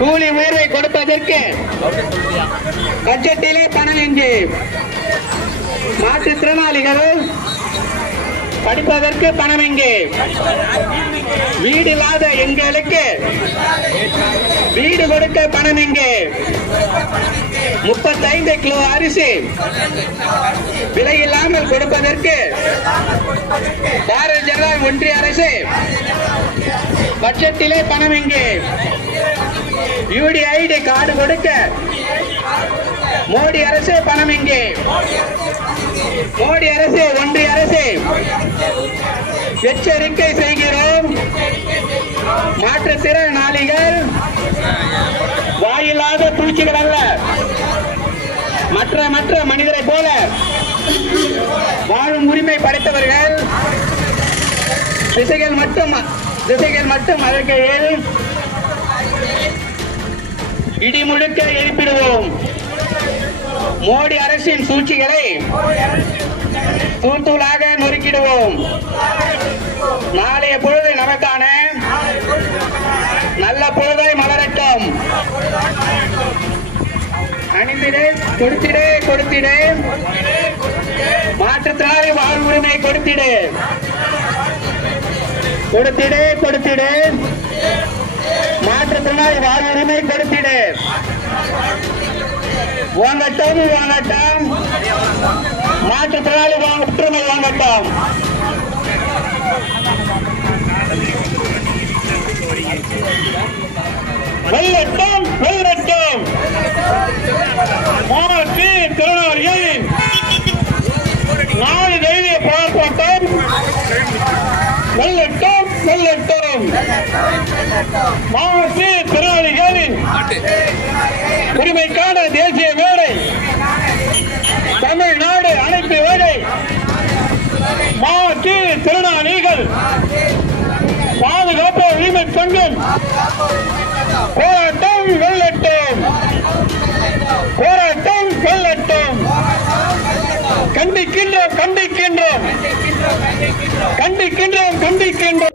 கூலி உயர்வை கொடுப்பதற்கு பட்ஜெட்டிலே பணம் எங்கே? மாற்றுத்திறனாளிகள் படிப்பதற்கு பணம் எங்கே? வீடு இல்லாத எங்களுக்கு வீடு கொடுக்க பணம் எங்கே? 35 கிலோ அரிசி விலை இல்லாமல் கொடுப்பதற்கு பாரதிய ஜனதா ஒன்றிய அரசு பட்ஜெட்டிலே பணம் எங்கே? யூடிஐடி கார்டு கொடுக்க மோடி அரசு பணம் எங்கே? மோடி அரசு ஒன்றிய அரசு எச்சரிக்கை செய்கிறோம். மாற்றுத்திறனாளிகள் வாயில்லாத பூச்சிகள் அல்ல, மற்ற மனிதரை போல வாழும் உரிமை படைத்தவர்கள். திசைகள் மட்டும் அறிக்கையில் இடி முழுக்க எழுப்பிடுவோம். மோடி அரசின் சூழ்ச்சிகளை தூளாக நொறுக்கிடுவோம். நாளைய பொழுது நமக்கான நல்ல பொழுதை மலரட்டும். அணிந்திடு, கொடுத்திடு, மாற்றுத்திறனாளி வாழ் உரிமை கொடுத்திடு, மாற்றுத்திறனாளி வாழ் உரிமை கொடுத்திடு. வாங்கட்டும், மாற்றுத்திறனாளி ஒற்றுமை வாங்கட்டும். வெல்லட்டும், மாற்றுத்திறனாளிகளின் நாளை தைரிய போராட்டம் வெல்லட்டும். மாற்றுத்திறனாளிகளின் உரிமைக்கான தேசிய மேடை தமிழ்நாடு அனைத்து வேலை மாற்றுத்திறனாளிகள் பாதுகாப்பு உரிமை சங்கம் போராட்டம் வெல்லட்டும். கண்டிக்கின்றோம்.